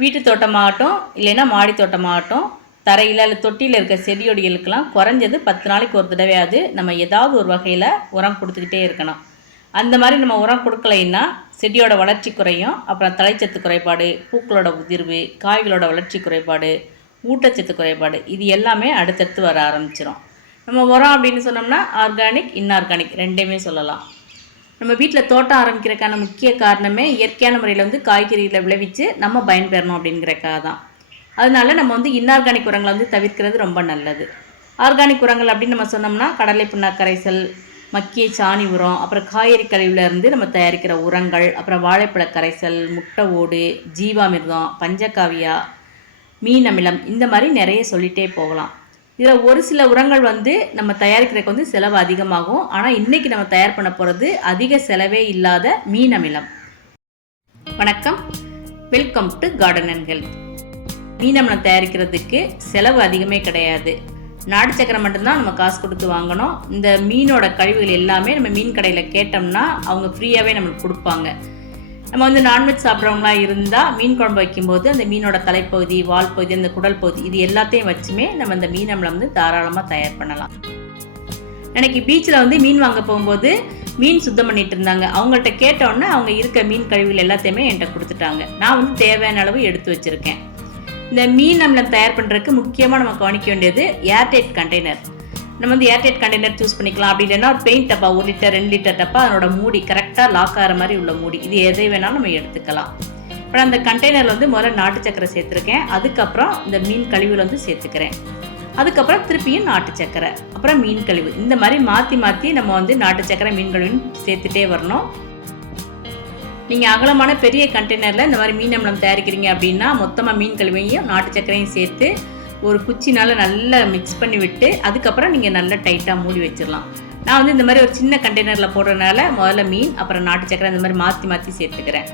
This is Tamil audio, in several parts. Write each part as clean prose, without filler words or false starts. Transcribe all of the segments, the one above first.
வீட்டு தோட்டமாகட்டும் இல்லைன்னா மாடி தோட்டமாகட்டும், தரையில் இல்லை தொட்டியில் இருக்க செடியொடிகளுக்கெல்லாம் குறைஞ்சது 10 நாளைக்கு ஒரு தடவையாவது நம்ம ஏதாவது ஒரு வகையில் உரம் கொடுத்துக்கிட்டே இருக்கணும். அந்த மாதிரி நம்ம உரம் கொடுக்கலைன்னா செடியோட வளர்ச்சி குறையும். அப்புறம் தழைச்சத்து குறைபாடு, பூக்களோட உதிர்வு, காய்களோட வளர்ச்சி குறைபாடு, ஊட்டச்சத்து குறைபாடு, இது எல்லாமே அடுத்தடுத்து வர ஆரம்பிச்சிடும். நம்ம உரம் அப்படின்னு சொன்னோம்னா ஆர்கானிக், இன்ஆர்கானிக் ரெண்டையுமே சொல்லலாம். நம்ம வீட்டில் தோட்டம் ஆரம்பிக்கிறதுக்கான முக்கிய காரணமே இயற்கையான முறையில் காய்கறிகளை விளைவிச்சு நம்ம பயன்பெறணும் அப்படிங்கிறக்காக தான். அதனால நம்ம இன்ஆர்கானிக் உரங்களை தவிர்க்கிறது ரொம்ப நல்லது. ஆர்கானிக் உரங்கள் அப்படின்னு நம்ம சொன்னோம்னா கடலை புண்ணாக்கு கரைசல், மக்கிய சாணி உரம், அப்புறம் காய்கறி கழிவுலேருந்து நம்ம தயாரிக்கிற உரங்கள், அப்புறம் வாழைப்பழ கரைசல், முட்டை ஓடு, ஜீவாமிர்தம், பஞ்சகாவியா, மீன் அமிலம், இந்த மாதிரி நிறைய சொல்லிகிட்டே போகலாம். இதில் ஒரு சில உரங்கள் நம்ம தயாரிக்கிறதுக்கு செலவு அதிகமாகும். ஆனால் இன்றைக்கி நம்ம தயார் பண்ண போகிறது அதிக செலவே இல்லாத மீன் அமிலம். வணக்கம், welcome to garden and health. மீன் அமிலம் தயாரிக்கிறதுக்கு செலவு அதிகமே கிடையாது. நாட்டு சக்கரை மட்டும்தான் நம்ம காசு கொடுத்து வாங்கணும். இந்த மீனோட கழிவுகள் எல்லாமே நம்ம மீன் கடையில் கேட்டோம்னா அவங்க ஃப்ரீயாகவே நம்மளுக்கு கொடுப்பாங்க. நம்ம நான்வெஜ் சாப்பிட்றவங்களா இருந்தால் மீன் குழம்பு வைக்கும்போது அந்த மீனோட தலைப்பகுதி, வால் பகுதி, அந்த குடல் பகுதி, இது எல்லாத்தையும் வச்சுமே நம்ம இந்த மீன் அமிலம் தாராளமாக தயார் பண்ணலாம். எனக்கு பீச்சில் மீன் வாங்க போகும்போது மீன் சுத்தம் பண்ணிட்டு இருந்தாங்க. அவங்கள்ட்ட கேட்டோன்னே அவங்க இருக்க மீன் கழிவுகள் எல்லாத்தையுமே என்கிட்ட கொடுத்துட்டாங்க. நான் தேவையான அளவு எடுத்து வச்சுருக்கேன். இந்த மீன் அமிலம் தயார் பண்ணுறதுக்கு முக்கியமாக நம்ம கவனிக்க வேண்டியது ஏர்டைட் கண்டெய்னர். நம்ம ஏர்டைட் கண்டெய்னர் சூஸ் பண்ணிக்கலாம். அப்படி இல்லைன்னா ஒரு பெயிண்ட் டப்பா, 1 லிட்டர் 2 லிட்டர் டப்பா, அதனோட மூடி கரெக்டாக லாக் ஆகிற மாதிரி உள்ள மூடி, இது எதை வேணாலும் நம்ம எடுத்துக்கலாம். இப்போ அந்த கண்டெய்னரில் முதல்ல நாட்டு சக்கரை சேர்த்துருக்கேன். அதுக்கப்புறம் இந்த மீன் கழிவுல சேர்த்துக்கிறேன். அதுக்கப்புறம் திருப்பியும் நாட்டு சக்கரை, அப்புறம் மீன் கழிவு, இந்த மாதிரி மாற்றி மாற்றி நம்ம நாட்டு சக்கரை, மீன் கழிவுன்னு சேர்த்துட்டே வரணும். நீங்கள் அகலமான பெரிய கண்டெய்னரில் இந்த மாதிரி மீன் அமிலம் தயாரிக்கிறீங்க அப்படின்னா மொத்தமாக மீன் கழிவையும் நாட்டு சக்கரையும் சேர்த்து ஒரு குச்சினால் நல்லா மிக்ஸ் பண்ணி விட்டு அதுக்கப்புறம் நீங்கள் நல்லா டைட்டாக மூடி வச்சிடலாம். நான் இந்த மாதிரி ஒரு சின்ன கண்டெய்னரில் போடுறதுனால முதல்ல மீன், அப்புறம் நாட்டு சக்கரை இந்த மாதிரி மாற்றி மாற்றி சேர்த்துக்கிறேன்.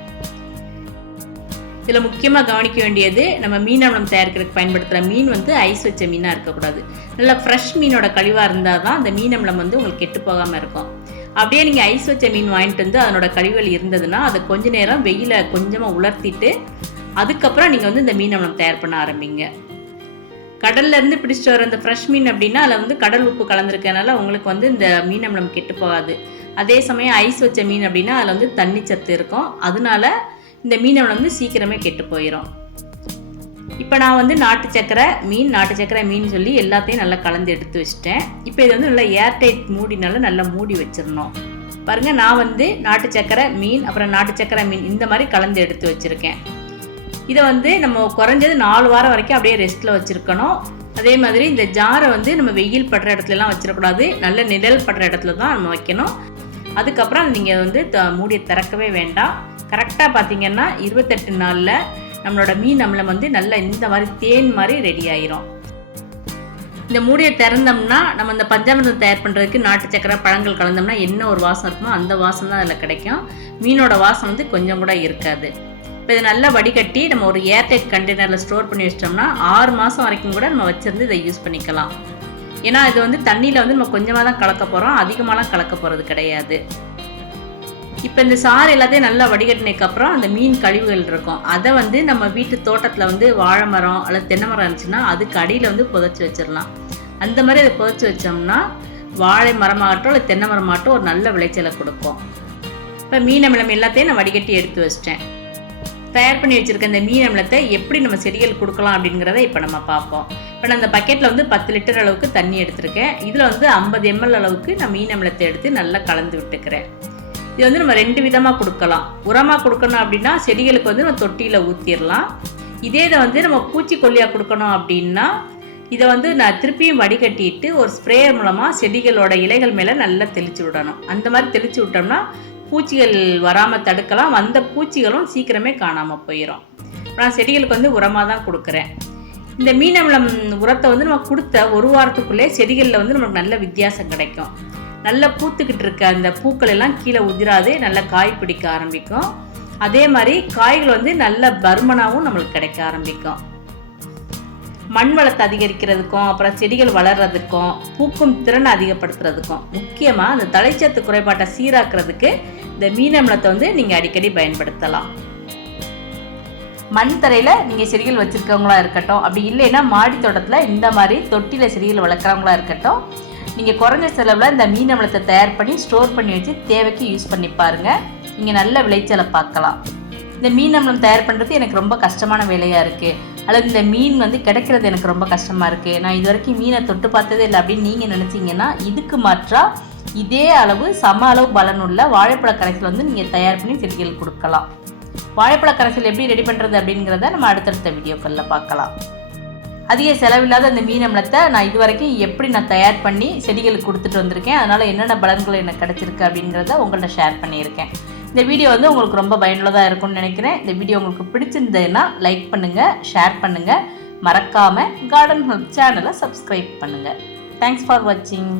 இதில் முக்கியமாக கவனிக்க வேண்டியது, நம்ம மீன் அமிலம் தயாரிக்கிறதுக்கு பயன்படுத்துகிற மீன் ஐஸ் வச்ச மீனாக இருக்கக்கூடாது. நல்லா ஃப்ரெஷ் மீனோட கழிவாக இருந்தால் தான் அந்த மீன் அமிலம் உங்களுக்கு கெட்டு போகாமல் இருக்கும். அப்படியே நீங்கள் ஐஸ் வச்ச மீன் வாங்கிட்டு அதனோட கழிவுகள் இருந்ததுன்னா அதை கொஞ்ச நேரம் வெயில கொஞ்சமாக உலர்த்திட்டு அதுக்கப்புறம் நீங்கள் இந்த மீன் அமிலம் தயார் பண்ண ஆரம்பிங்க. கடல்லேருந்து பிடிச்சிட்டு வர அந்த ஃப்ரெஷ் மீன் அப்படின்னா அதில் கடல் உப்பு கலந்துருக்கனால உங்களுக்கு இந்த மீன் அமிலம் கெட்டு போகாது. அதே சமயம் ஐஸ் வச்ச மீன் அப்படின்னா அதில் தண்ணி சத்து இருக்கும். அதனால இந்த மீன் அமிலம் சீக்கிரமே கெட்டு போயிடும். இப்போ நான் நாட்டு சக்கரை மீன் சொல்லி எல்லாத்தையும் நல்லா கலந்து எடுத்து வச்சிட்டேன். இப்போ இது நல்லா ஏர்டைட் மூடினால நல்லா மூடி வச்சிடணும். பாருங்கள், நான் நாட்டு சக்கரை மீன், அப்புறம் நாட்டு சக்கரை மீன் இந்த மாதிரி கலந்து எடுத்து வச்சுருக்கேன். இதை நம்ம குறைஞ்சது 4 வாரம் வரைக்கும் அப்படியே ரெஸ்ட்டில் வச்சுருக்கணும். அதே மாதிரி இந்த ஜாரை நம்ம வெயில் படுற இடத்துலலாம் வச்சிடக்கூடாது. நல்ல நிழல் படுற இடத்துல தான் நம்ம வைக்கணும். அதுக்கப்புறம் நீங்கள் மூடியை திறக்கவே வேண்டாம். கரெக்டாக பார்த்தீங்கன்னா 28 நாளில் நம்மளோட மீன் அமிலம் நல்லா இந்த மாதிரி தேன் மாதிரி ரெடி ஆயிரும். இந்த மூடியை திறந்தோம்னா நம்ம இந்த பஞ்சாமிர்தம் தயார் பண்ணுறதுக்கு நாட்டு சக்கரை, பழங்கள் கலந்தோம்னா என்ன ஒரு வாசம் இருக்குமோ அந்த வாசம் தான் அதில் கிடைக்கும். மீனோட வாசம் கொஞ்சம் கூட இருக்காது. இப்போ இதை நல்லா வடிகட்டி நம்ம ஒரு ஏர்டைட் கண்டெய்னரில் ஸ்டோர் பண்ணி வச்சிட்டோம்னா 6 மாதம் வரைக்கும் கூட நம்ம வச்சிருந்து இதை யூஸ் பண்ணிக்கலாம். ஏன்னா இது தண்ணியில் நம்ம கொஞ்சமாக தான் கலக்க போகிறோம், அதிகமாகலாம் கலக்க போகிறது கிடையாது. இப்போ இந்த சாறு எல்லாத்தையும் நல்லா வடிகட்டினதுக்கப்புறம் அந்த மீன் கழிவுகள் இருக்கும், அதை நம்ம வீட்டு தோட்டத்தில் வாழை மரம் அல்லது தென்னை மரம் இருந்துச்சுன்னா அதுக்கு அடியில் புதைச்சி வச்சிடலாம். அந்த மாதிரி அதை புதைச்சி வச்சோம்னா வாழை மரமாகட்டும் இல்லை தென்னை மரமாகட்டும் ஒரு நல்ல விளைச்சலை கொடுக்கும். இப்போ மீன் அமிலம் எல்லாத்தையும் நான் வடிகட்டி எடுத்து வச்சிட்டேன். தயார் பண்ணி வச்சுருக்க இந்த மீன் அமிலத்தை எப்படி நம்ம செடிகள் கொடுக்கலாம் அப்படிங்கிறத இப்போ நம்ம பார்ப்போம். இப்போ நான் அந்த பக்கெட்டில் 10 லிட்டர் அளவுக்கு தண்ணி எடுத்திருக்கேன். இதில் 50 ml அளவுக்கு நான் மீன் அமிலத்தை எடுத்து நல்லா கலந்து விட்டுக்கிறேன். இது நம்ம 2 விதமாக கொடுக்கலாம். உரமாக கொடுக்கணும் அப்படின்னா செடிகளுக்கு நம்ம தொட்டியில் ஊற்றிடலாம். இதே இதை நம்ம பூச்சிக்கொல்லியாக கொடுக்கணும் அப்படின்னா இதை நான் திருப்பியும் வடிகட்டிட்டு ஒரு ஸ்ப்ரேயர் மூலமாக செடிகளோட இலைகள் மேலே நல்லா தெளித்து விடணும். அந்த மாதிரி தெளித்து விட்டோம்னா பூச்சிகள் வராமல் தடுக்கலாம். வந்த பூச்சிகளும் சீக்கிரமே காணாமல் போயிடும். நான் செடிகளுக்கு உரமாக தான் கொடுக்குறேன். இந்த மீன் அமிலம் உரத்தை நம்ம கொடுத்த 1 வாரத்துக்குள்ளே செடிகளில் நமக்கு நல்ல வித்தியாசம் கிடைக்கும். நல்லா பூத்துக்கிட்டு இருக்க அந்த பூக்கள் எல்லாம் கீழே உதிராது, நல்லா காய் பிடிக்க ஆரம்பிக்கும். அதே மாதிரி காய்கள் நல்ல பருமனாகவும் நம்மளுக்கு கிடைக்க ஆரம்பிக்கும். மண் வளத்தை அதிகரிக்கிறதுக்கும், அப்புறம் செடிகள் வளர்றதுக்கும், பூக்கும் திறனை அதிகப்படுத்துறதுக்கும், முக்கியமாக அந்த தழைச்சத்து குறைபாட்டை சீராக்கிறதுக்கு இந்த மீன் அமிலத்தை நீங்கள் அடிக்கடி பயன்படுத்தலாம். மண் தரையில் நீங்கள் செடிகள் வச்சுருக்கவங்களா இருக்கட்டும், அப்படி இல்லைன்னா மாடி தோட்டத்தில் இந்த மாதிரி தொட்டியில் செடிகள் வளர்க்குறவங்களா இருக்கட்டும், நீங்கள் குறைஞ்ச செலவில் இந்த மீன் அமிலத்தை தயார் பண்ணி ஸ்டோர் பண்ணி வச்சு தேவைக்கு யூஸ் பண்ணி பாருங்கள். நீங்கள் நல்ல விளைச்சலை பார்க்கலாம். இந்த மீன் அமிலம் தயார் பண்ணுறது எனக்கு ரொம்ப கஷ்டமான வேலையாக இருக்குது, அல்லது இந்த மீன் வந்து கிடைக்கிறது எனக்கு ரொம்ப கஷ்டமாக இருக்குது, நான் இது வரைக்கும் மீனை தொட்டு பார்த்ததே இல்லை அப்படின்னு நீங்கள் நினச்சிங்கன்னா, இதுக்கு மாற்றாக இதே அளவு சம அளவு பலனுள்ள வாழைப்பழ கரைசல் வந்து நீங்கள் தயார் பண்ணி செடிகளுக்கு கொடுக்கலாம். வாழைப்பழ கரைசல் எப்படி ரெடி பண்ணுறது அப்படிங்கிறத நம்ம அடுத்தடுத்த வீடியோக்களில் பார்க்கலாம். அதிக செலவில்லாத அந்த மீன் அமிலத்தை நான் இது வரைக்கும் எப்படி நான் தயார் பண்ணி செடிகளுக்கு கொடுத்துட்டு வந்திருக்கேன், அதனால் என்னென்ன பலன்கள் எனக்கு கிடச்சிருக்கு அப்படிங்கிறத உங்கள்கிட்ட ஷேர் பண்ணியிருக்கேன். இந்த வீடியோ வந்து உங்களுக்கு ரொம்ப பயனுள்ளதாக இருக்கும்னு நினைக்கிறேன். இந்த வீடியோ உங்களுக்கு பிடிச்சிருந்ததுன்னா லைக் பண்ணுங்கள், ஷேர் பண்ணுங்கள், மறக்காமல் கார்டன் ஹெல்த் சேனலை சப்ஸ்கிரைப் பண்ணுங்கள். தேங்க்ஸ் ஃபார் வாட்சிங்.